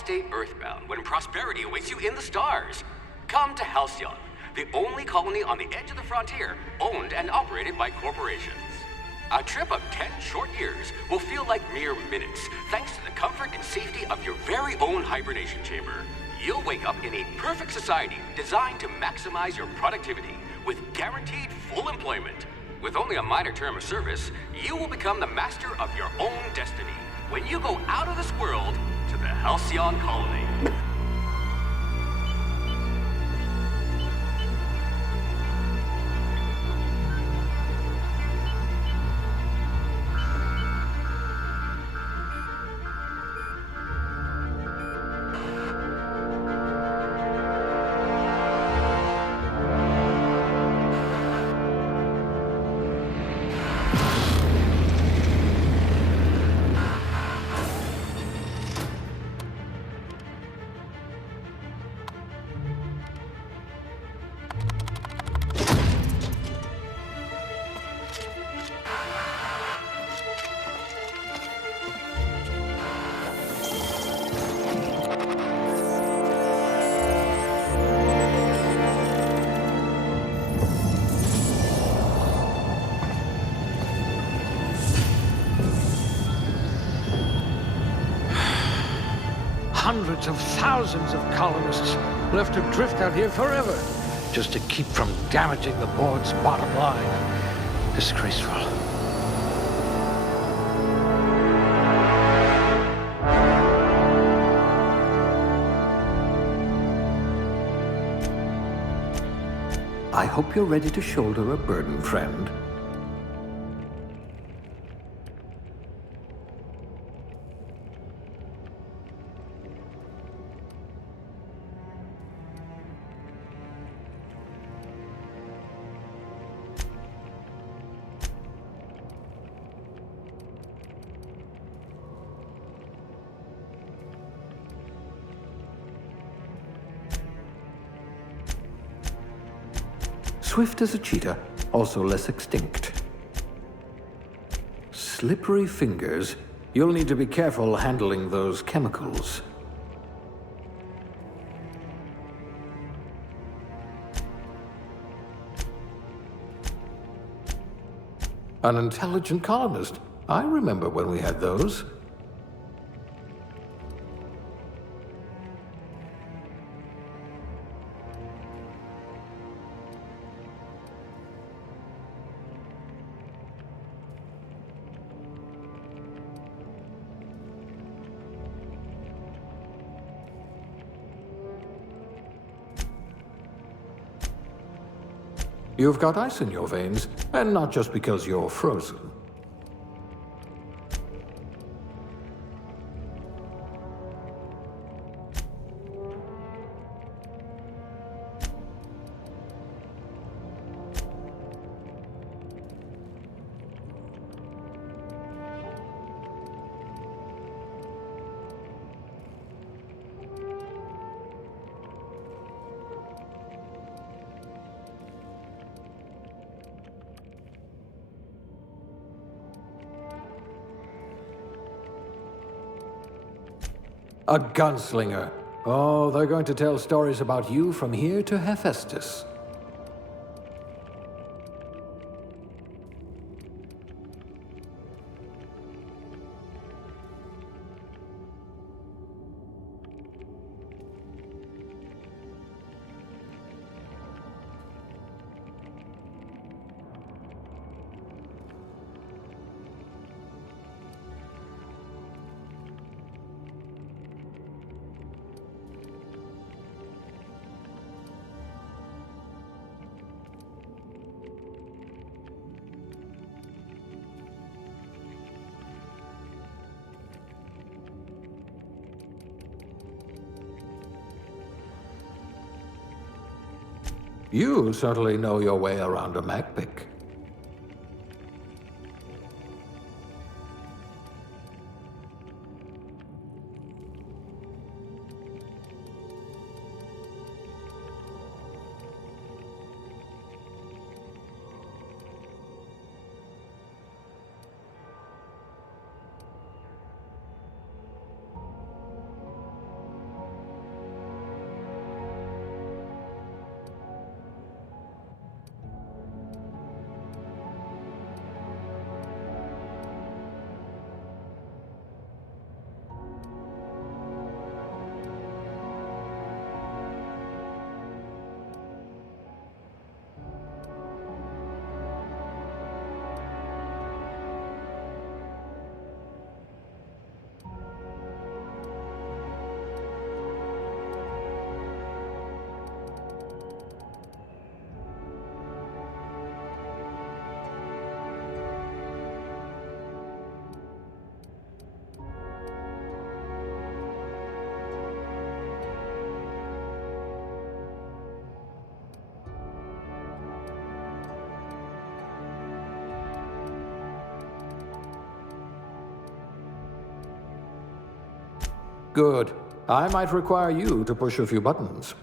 stay earthbound when prosperity awaits you in the stars? Come to Halcyon, the only colony on the edge of the frontier, owned and operated by corporations. A trip of 10 short years will feel like mere minutes, thanks to the comfort and safety of your very own hibernation chamber. You'll wake up in a perfect society designed to maximize your productivity, with guaranteed full employment. With only a minor term of service, you will become the master of your own destiny when you go out of this world to the Halcyon Colony. Hundreds of thousands of colonists left to drift out here forever, just to keep from damaging the board's bottom line. Disgraceful. I hope you're ready to shoulder a burden, friend. Swift as a cheetah, also less extinct. Slippery fingers. You'll need to be careful handling those chemicals. An intelligent colonist. I remember when we had those. You've got ice in your veins, and not just because you're frozen. A gunslinger. Oh, they're going to tell stories about you from here to Hephaestus. You certainly know your way around a MacPick. Good. I might require you to push a few buttons.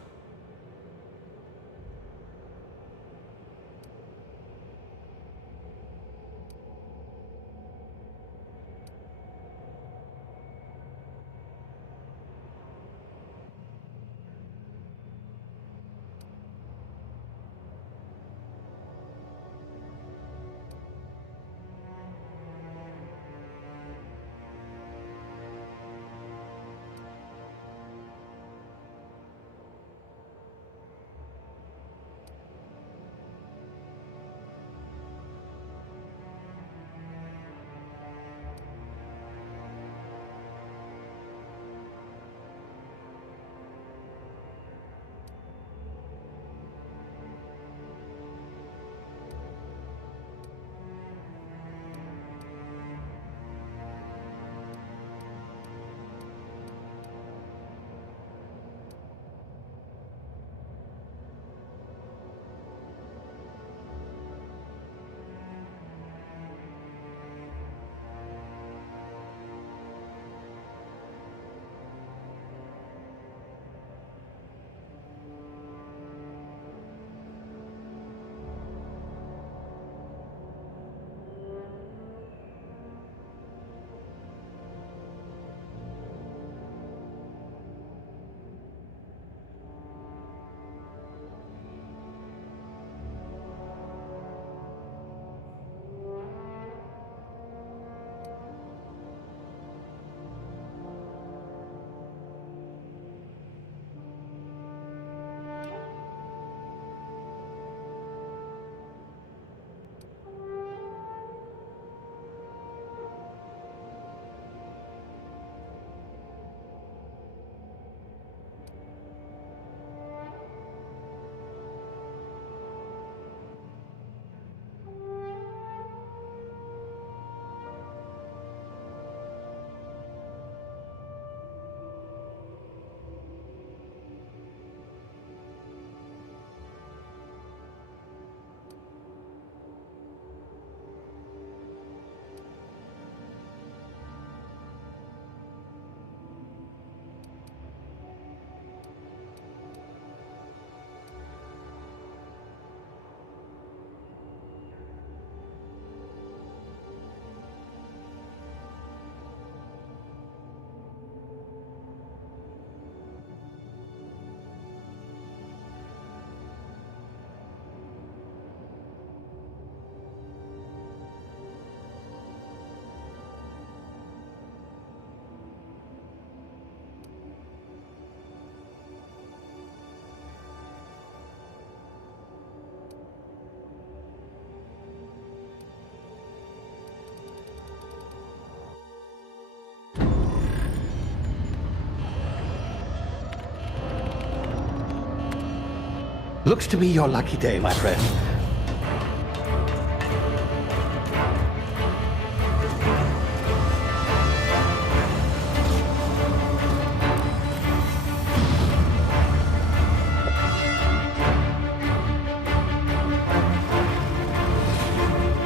Looks to be your lucky day, my friend.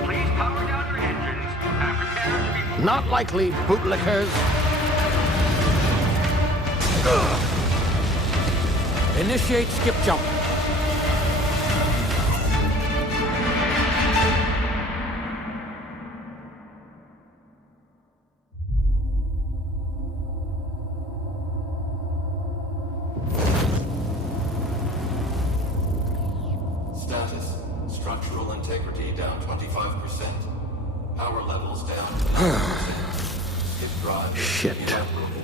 Please power down your engines and prepare to be... Not likely, bootlickers. Initiate skip jump. Status. Structural integrity down 25%. Power levels down 10%. Skip drive. Shit. Uprooted.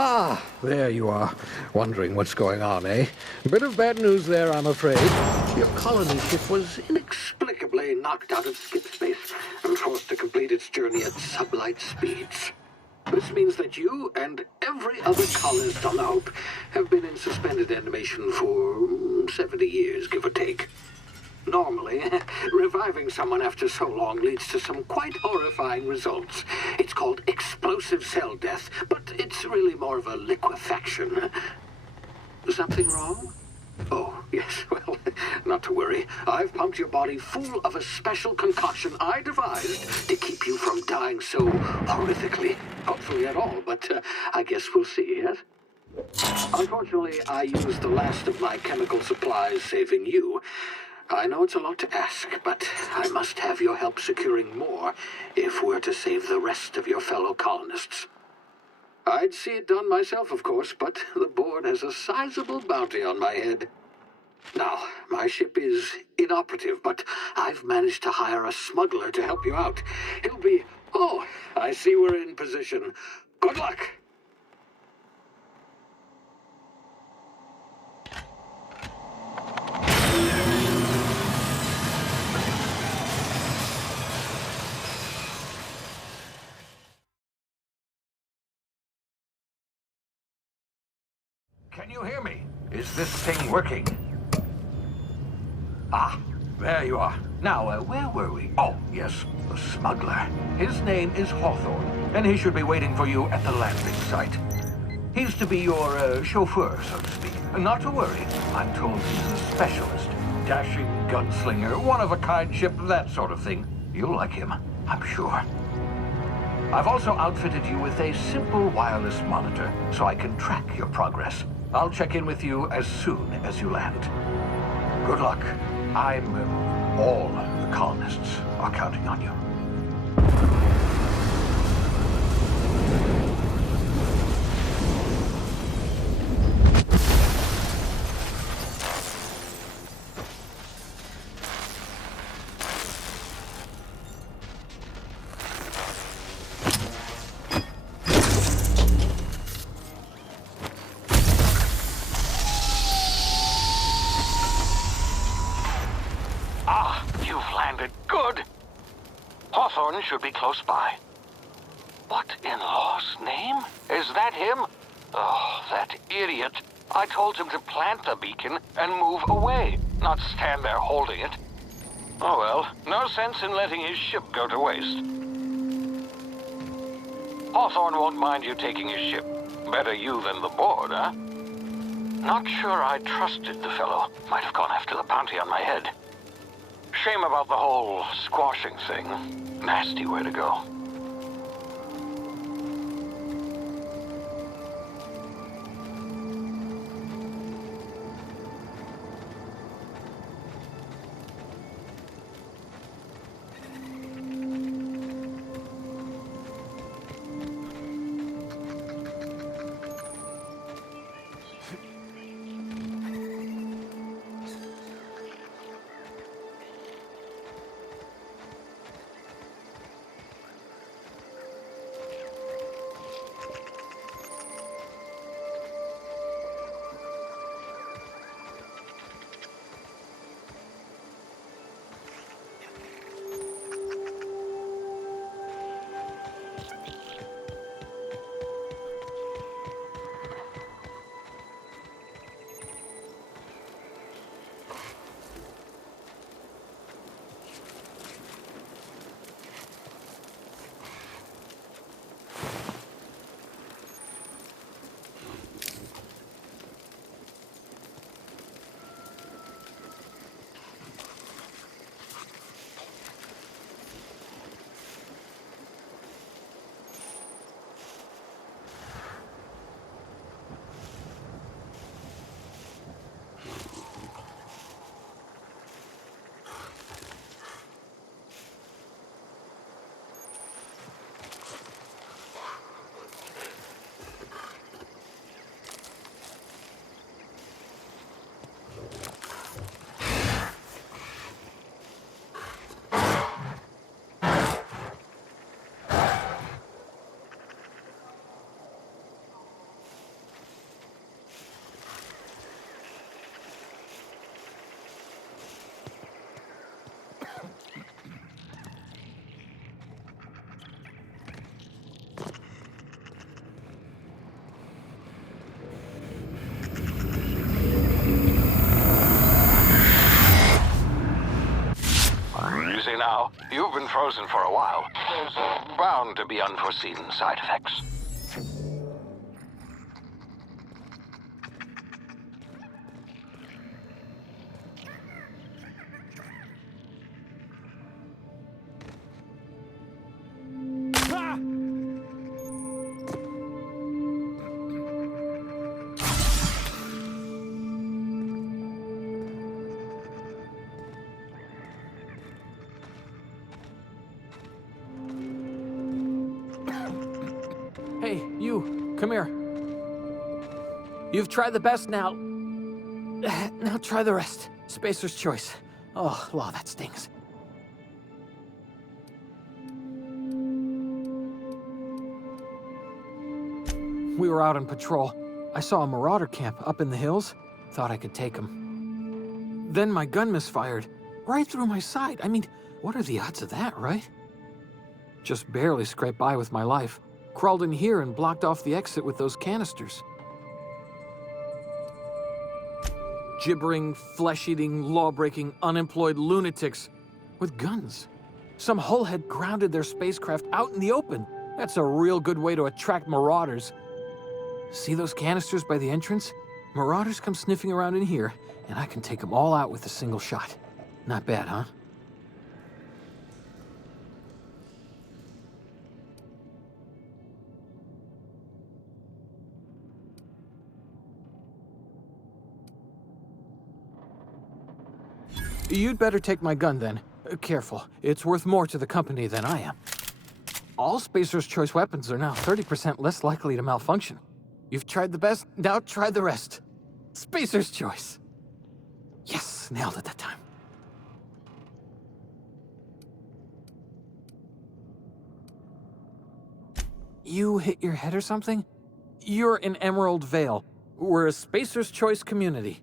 Ah, there you are. Wondering what's going on, eh? Bit of bad news there, I'm afraid. Your colony ship was inexplicably knocked out of skip space and forced to complete its journey at sublight speeds. This means that you and every other colonist on the Hope have been in suspended animation for 70 years, give or take. Normally, reviving someone after so long leads to some quite horrifying results. It's called explosive cell death, but it's really more of a liquefaction. Something wrong? Oh, yes, well, not to worry. I've pumped your body full of a special concoction I devised to keep you from dying so horrifically. Hopefully at all, but I guess we'll see, yes? Unfortunately, I used the last of my chemical supplies saving you. I know it's a lot to ask, but I must have your help securing more if we're to save the rest of your fellow colonists. I'd see it done myself, of course, but the board has a sizable bounty on my head. Now, my ship is inoperative, but I've managed to hire a smuggler to help you out. He'll be... Oh, I see we're in position. Good luck! Can you hear me? Is this thing working? Ah, there you are. Now, where were we? Oh, yes, the smuggler. His name is Hawthorne, and he should be waiting for you at the landing site. He's to be your chauffeur, so to speak. Not to worry, I'm told he's a specialist. Dashing gunslinger, one-of-a-kind ship, that sort of thing. You'll like him, I'm sure. I've also outfitted you with a simple wireless monitor, so I can track your progress. I'll check in with you as soon as you land. Good luck. All the colonists are counting on you. Hawthorne should be close by. What in law's name? Is that him? Oh, that idiot. I told him to plant the beacon and move away, not stand there holding it. Oh well, no sense in letting his ship go to waste. Hawthorne won't mind you taking his ship. Better you than the board, huh? Not sure I trusted the fellow. Might have gone after the bounty on my head. Shame about the whole squashing thing. Nasty way to go. You've been frozen for a while. There's bound to be unforeseen side effects. Hey, you, come here. You've tried the best now. Now try the rest. Spacer's choice. Oh, law, that stings. We were out on patrol. I saw a marauder camp up in the hills. Thought I could take him. Then my gun misfired. Right through my side. I mean, what are the odds of that, right? Just barely scraped by with my life. Crawled in here and blocked off the exit with those canisters. Gibbering, flesh-eating, law-breaking, unemployed lunatics with guns. Some hullhead grounded their spacecraft out in the open. That's a real good way to attract marauders. See those canisters by the entrance? Marauders come sniffing around in here, and I can take them all out with a single shot. Not bad, huh? You'd better take my gun, then. Careful. It's worth more to the company than I am. All Spacer's Choice weapons are now 30% less likely to malfunction. You've tried the best, now try the rest. Spacer's Choice. Yes, nailed it that time. You hit your head or something? You're in Emerald Vale. We're a Spacer's Choice community.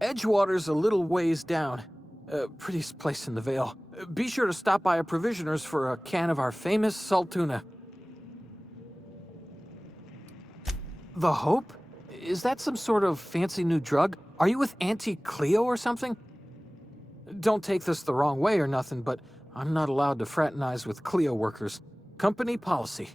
Edgewater's a little ways down. Prettiest place in the Vale. Be sure to stop by a provisioner's for a can of our famous salt tuna. The Hope? Is that some sort of fancy new drug? Are you with Auntie Cleo or something? Don't take this the wrong way or nothing, but I'm not allowed to fraternize with Cleo workers. Company policy.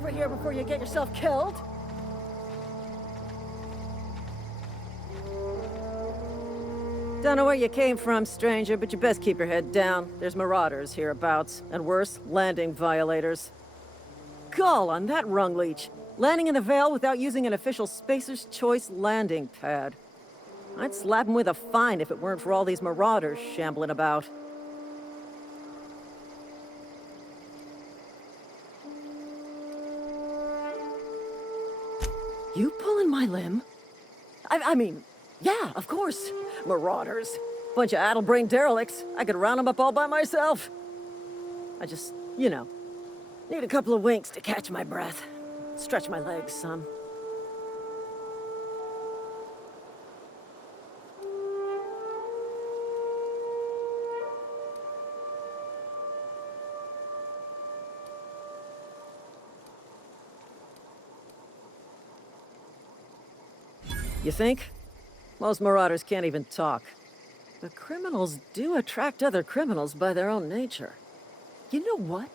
over here before you get yourself killed. Don't know where you came from, stranger, but you best keep your head down. There's marauders hereabouts, and worse, landing violators. Gall on that rung leech. Landing in the Vale without using an official Spacer's Choice landing pad. I'd slap him with a fine if it weren't for all these marauders shambling about. You pulling my limb? I mean, yeah, of course. Marauders. Bunch of addle-brained derelicts. I could round them up all by myself. I just, you know, need a couple of winks to catch my breath. Stretch my legs some. You think? Most marauders can't even talk. But criminals do attract other criminals by their own nature. You know what?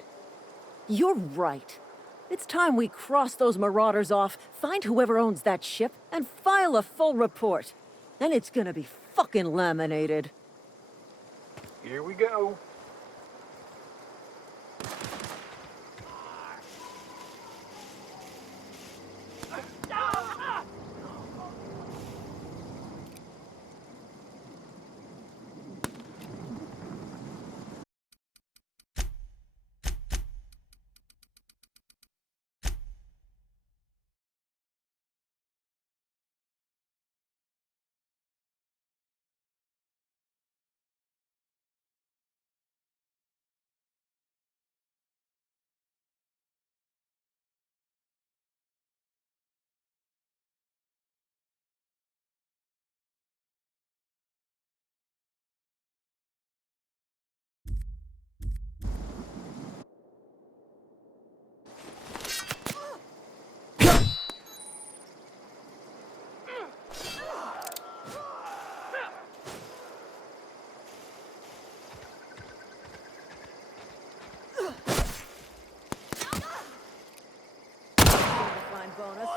You're right. It's time we cross those marauders off, find whoever owns that ship, and file a full report. Then it's gonna be fucking laminated. Here we go. Fine bonus.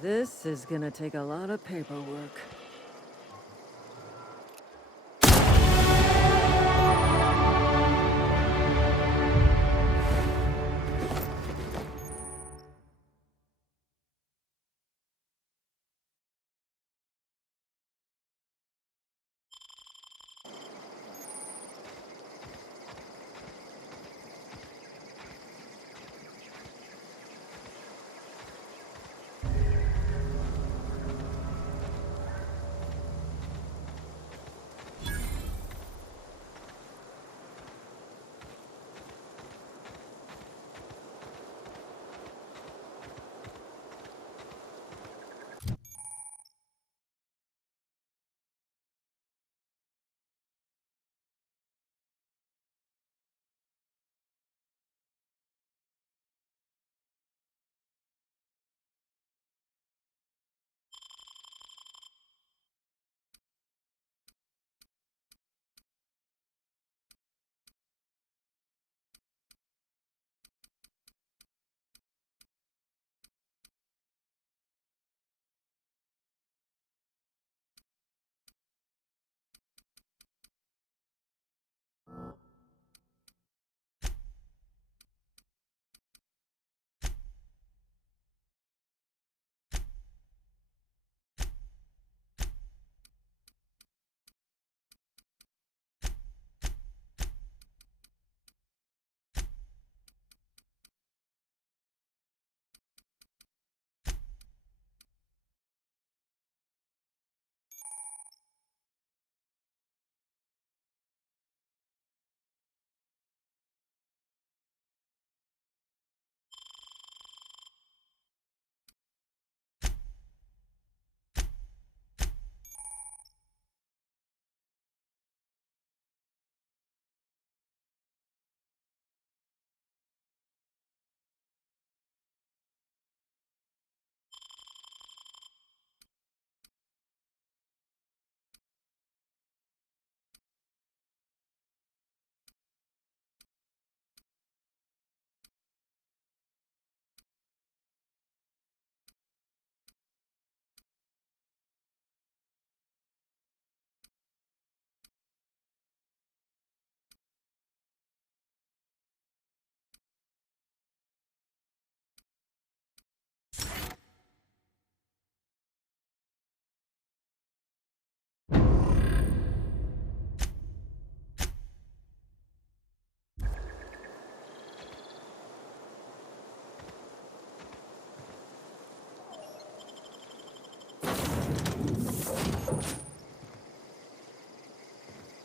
This is gonna take a lot of paperwork.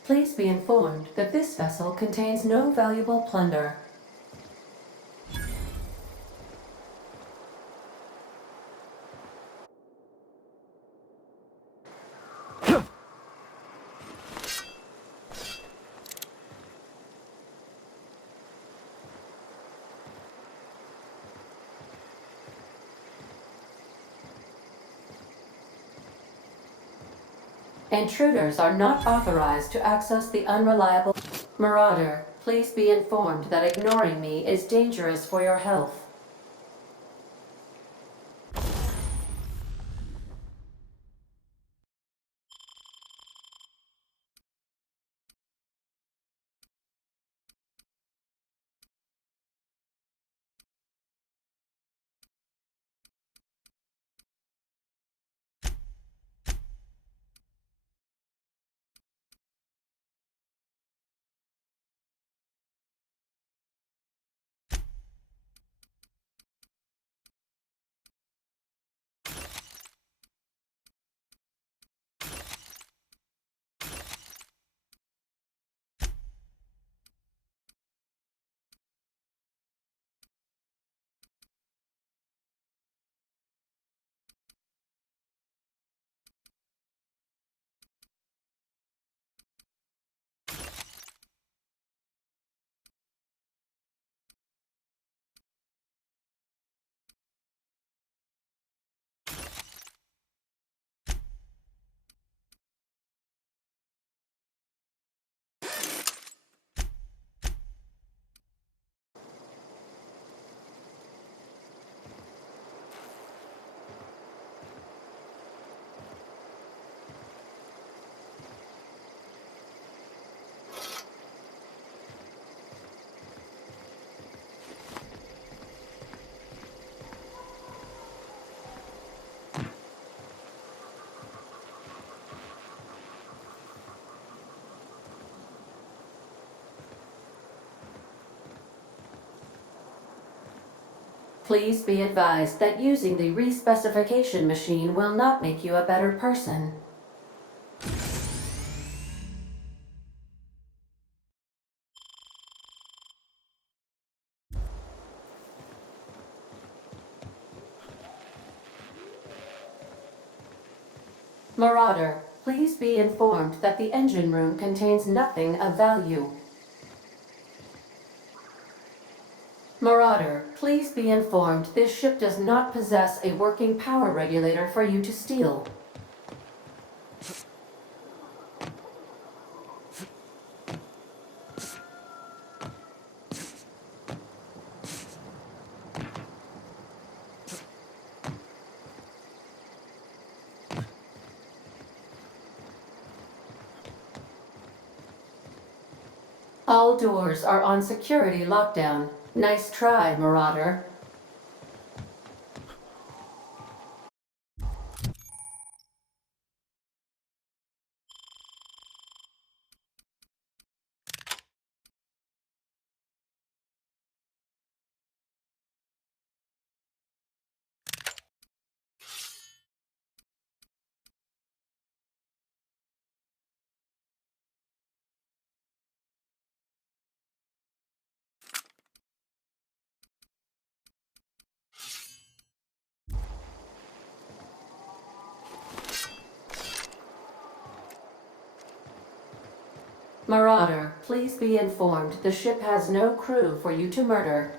Please be informed that this vessel contains no valuable plunder. Intruders are not authorized to access the unreliable... Marauder, please be informed that ignoring me is dangerous for your health. Please be advised that using the respecification machine will not make you a better person. Marauder, please be informed that the engine room contains nothing of value. Marauder, please be informed this ship does not possess a working power regulator for you to steal. All doors are on security lockdown. Nice try, Marauder. Marauder, please be informed the ship has no crew for you to murder.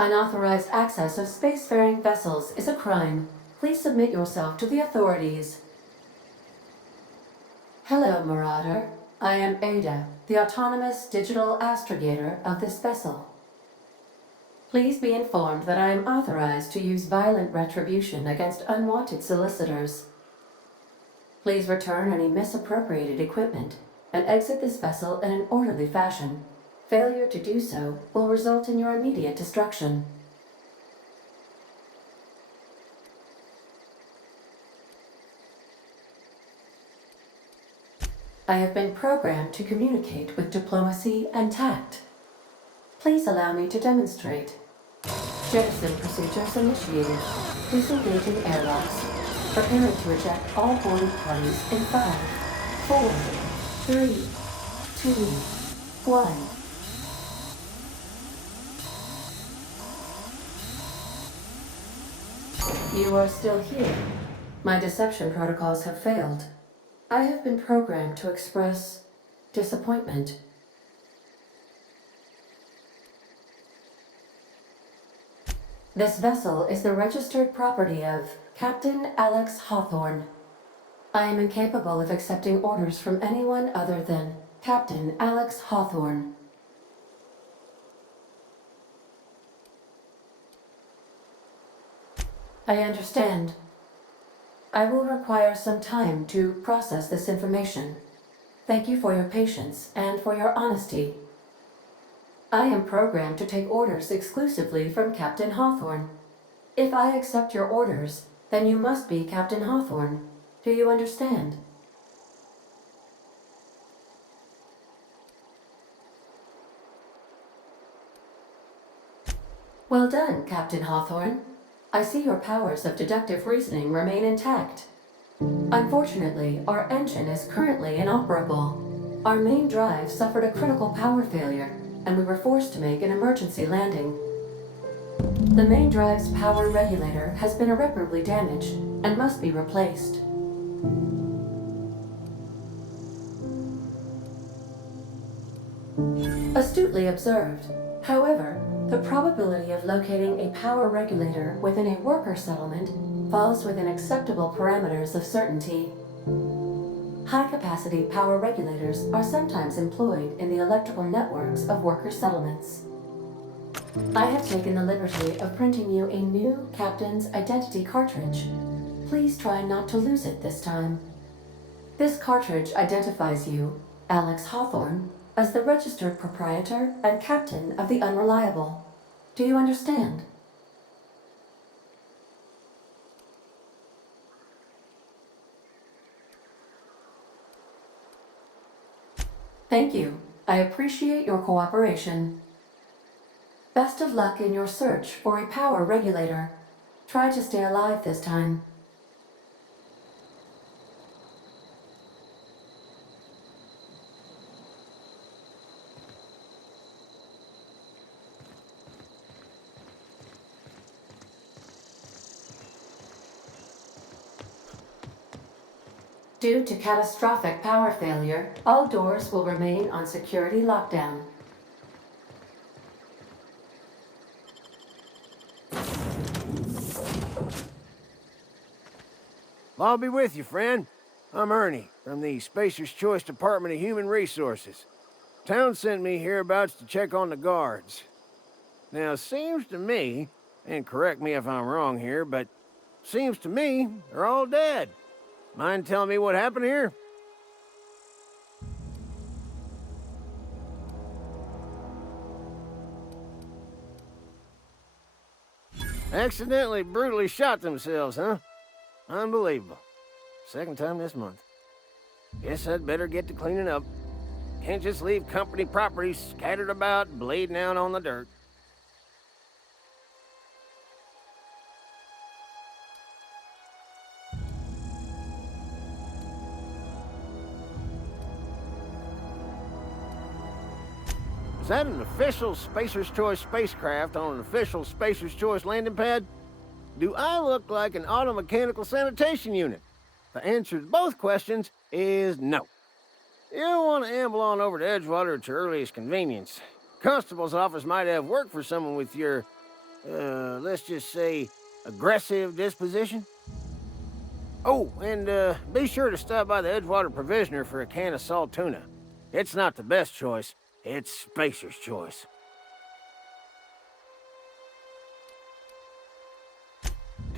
Unauthorized access of spacefaring vessels is a crime. Please submit yourself to the authorities. Hello, Marauder. I am Ada, the autonomous digital astrogator of this vessel. Please be informed that I am authorized to use violent retribution against unwanted solicitors. Please return any misappropriated equipment and exit this vessel in an orderly fashion. Failure to do so will result in your immediate destruction. I have been programmed to communicate with diplomacy and tact. Please allow me to demonstrate. Jettison procedures initiated. Disengaging airlocks. Preparing to eject all boarding parties in 5, 4, 3, 2, 1. You are still here. My deception protocols have failed. I have been programmed to express disappointment. This vessel is the registered property of Captain Alex Hawthorne. I am incapable of accepting orders from anyone other than Captain Alex Hawthorne. I understand. I will require some time to process this information. Thank you for your patience and for your honesty. I am programmed to take orders exclusively from Captain Hawthorne. If I accept your orders, then you must be Captain Hawthorne. Do you understand? Well done, Captain Hawthorne. I see your powers of deductive reasoning remain intact. Unfortunately, our engine is currently inoperable. Our main drive suffered a critical power failure, and we were forced to make an emergency landing. The main drive's power regulator has been irreparably damaged and must be replaced. Astutely observed. However, the probability of locating a power regulator within a worker settlement falls within acceptable parameters of certainty. High-capacity power regulators are sometimes employed in the electrical networks of worker settlements. I have taken the liberty of printing you a new Captain's Identity cartridge. Please try not to lose it this time. This cartridge identifies you, Alex Hawthorne, as the registered proprietor and captain of the Unreliable. Do you understand? Thank you. I appreciate your cooperation. Best of luck in your search for a power regulator. Try to stay alive this time. Due to catastrophic power failure, all doors will remain on security lockdown. I'll be with you, friend. I'm Ernie, from the Spacer's Choice Department of Human Resources. Town sent me hereabouts to check on the guards. Now, seems to me, and correct me if I'm wrong here, but seems to me they're all dead. Mind telling me what happened here? Accidentally, brutally shot themselves, huh? Unbelievable. Second time this month. Guess I'd better get to cleaning up. Can't just leave company property scattered about, bleeding out on the dirt. Is that an official Spacer's Choice spacecraft on an official Spacer's Choice landing pad? Do I look like an automechanical sanitation unit? The answer to both questions is no. You'll want to amble on over to Edgewater at your earliest convenience. Constable's office might have work for someone with your let's just say, aggressive disposition? Oh, and be sure to stop by the Edgewater Provisioner for a can of salt tuna. It's not the best choice, it's Spacer's choice.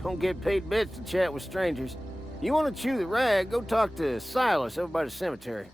Don't get paid bits to chat with strangers. You want to chew the rag, go talk to Silas over by the cemetery.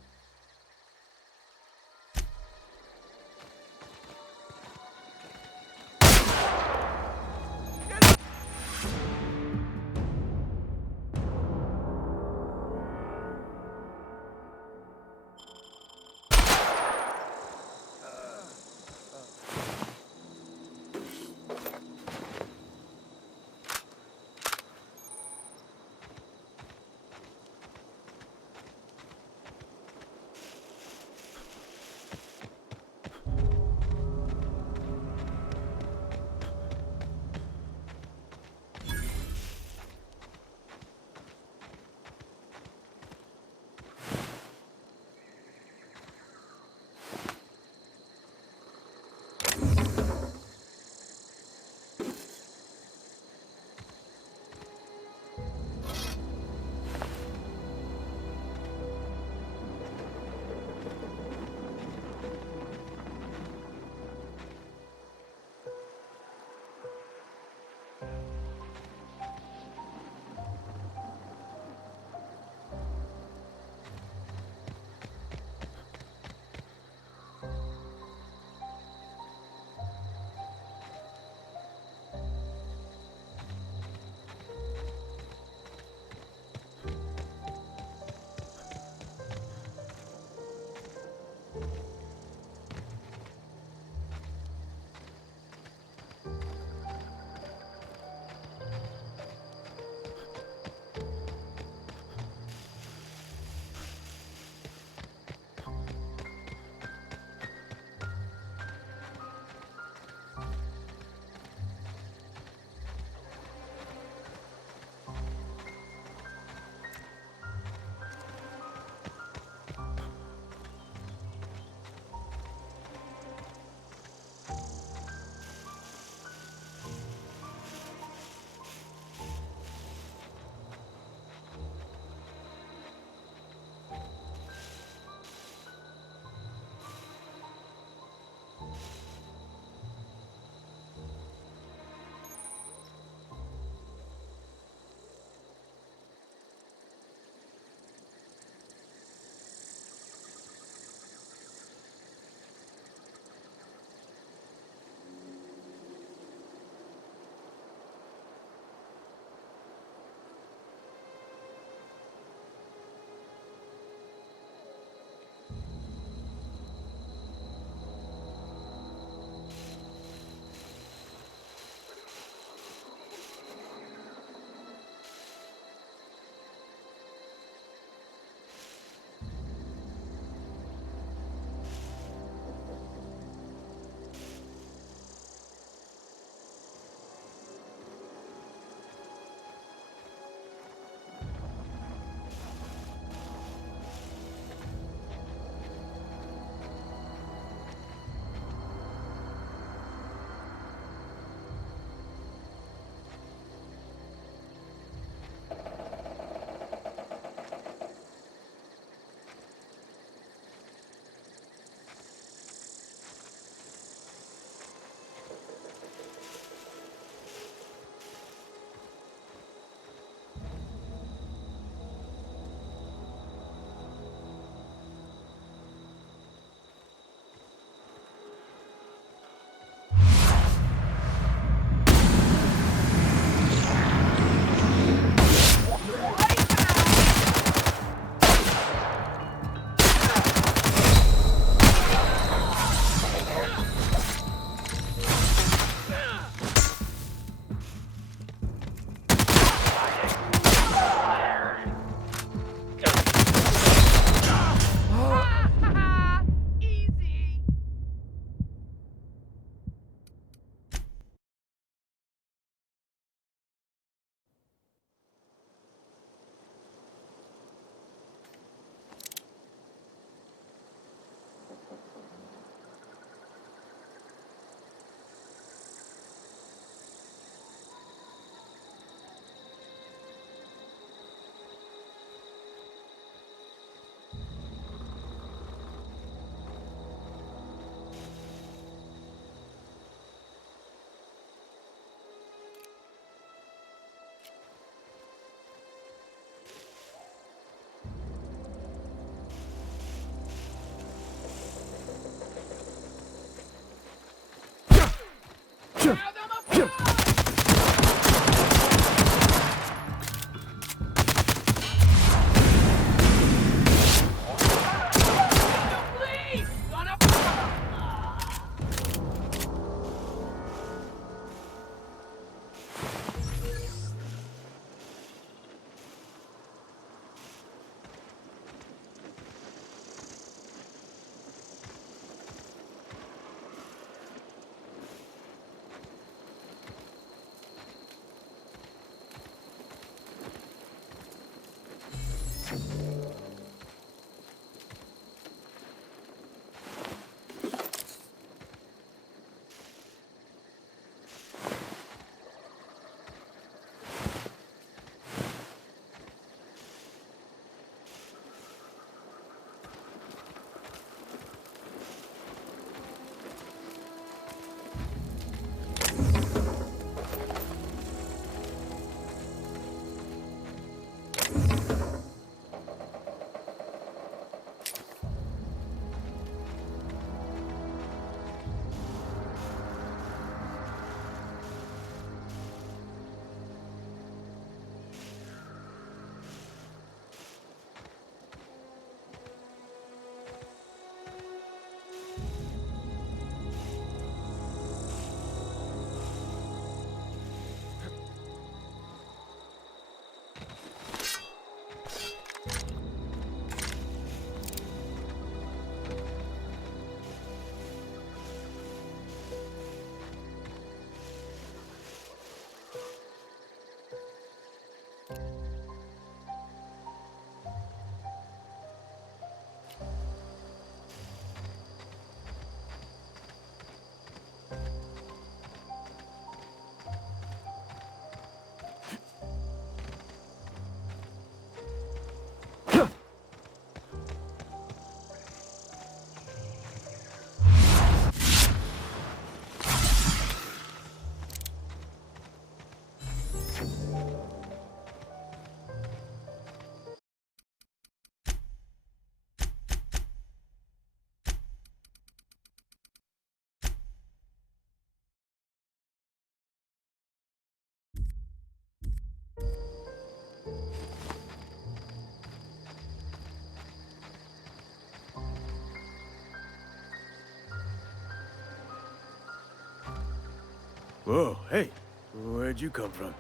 Whoa, hey, where'd you come from?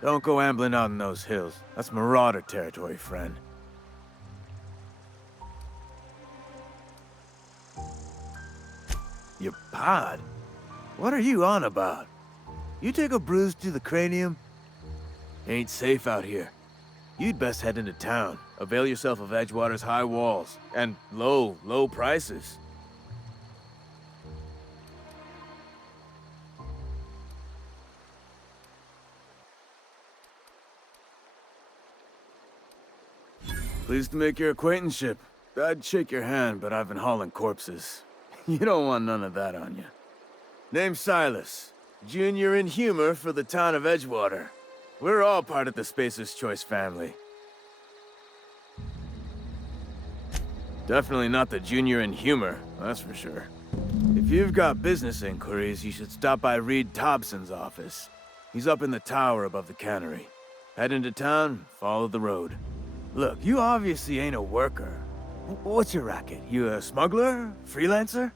Don't go ambling out in those hills. That's Marauder territory, friend. Your pod? What are you on about? You take a bruise to the cranium? Ain't safe out here. You'd best head into town. Avail yourself of Edgewater's high walls. And low prices. Pleased to make your acquaintanceship. I'd shake your hand, but I've been hauling corpses. You don't want none of that on you. Name's Silas. Junior in humor for the town of Edgewater. We're all part of the Spacer's Choice family. Definitely not the junior in humor, that's for sure. If you've got business inquiries, you should stop by Reed Thompson's office. He's up in the tower above the cannery. Head into town, follow the road. Look, you obviously ain't a worker. What's your racket? You a smuggler? Freelancer?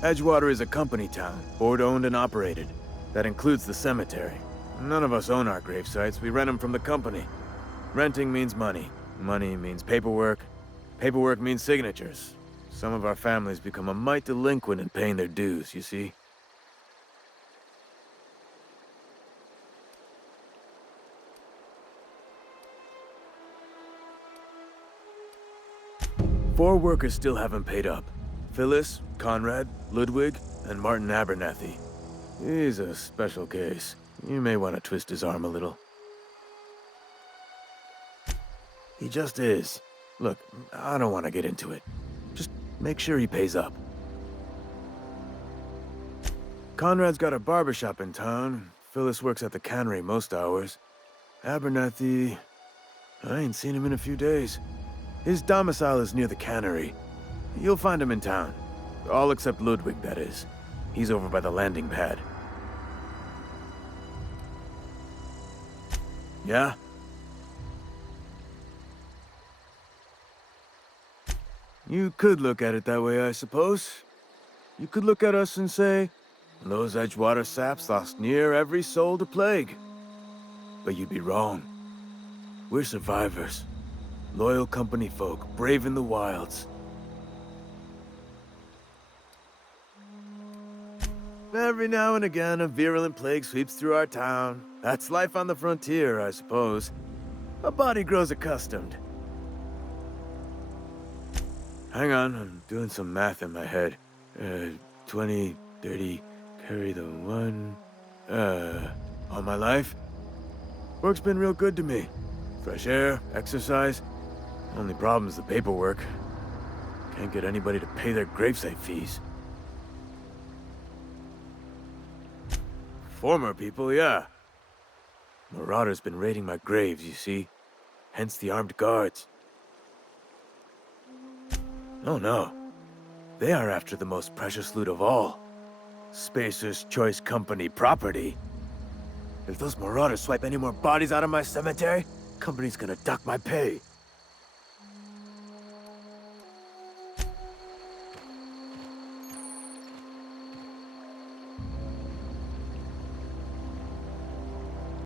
Edgewater is a company town, board-owned and operated. That includes the cemetery. None of us own our grave sites, we rent them from the company. Renting means money. Money means paperwork. Paperwork means signatures. Some of our families become a mite delinquent in paying their dues, you see? Four workers still haven't paid up. Phyllis, Conrad, Ludwig, and Martin Abernathy. He's a special case. You may want to twist his arm a little. He just is. Look, I don't want to get into it. Just make sure he pays up. Conrad's got a barbershop in town. Phyllis works at the cannery most hours. Abernathy... I ain't seen him in a few days. His domicile is near the cannery. You'll find him in town. All except Ludwig, that is. He's over by the landing pad. Yeah? You could look at it that way, I suppose. You could look at us and say, those Edgewater saps lost near every soul to plague. But you'd be wrong. We're survivors. Loyal company folk, brave in the wilds. Every now and again, a virulent plague sweeps through our town. That's life on the frontier, I suppose. A body grows accustomed. Hang on, I'm doing some math in my head. 20, 30, carry the one... all my life? Work's been real good to me. Fresh air, exercise. Only problem is the paperwork. Can't get anybody to pay their gravesite fees. Former people, yeah. Marauders been raiding my graves, you see. Hence the armed guards. Oh no. They are after the most precious loot of all. Spacer's Choice Company property. If those Marauders swipe any more bodies out of my cemetery, company's gonna dock my pay.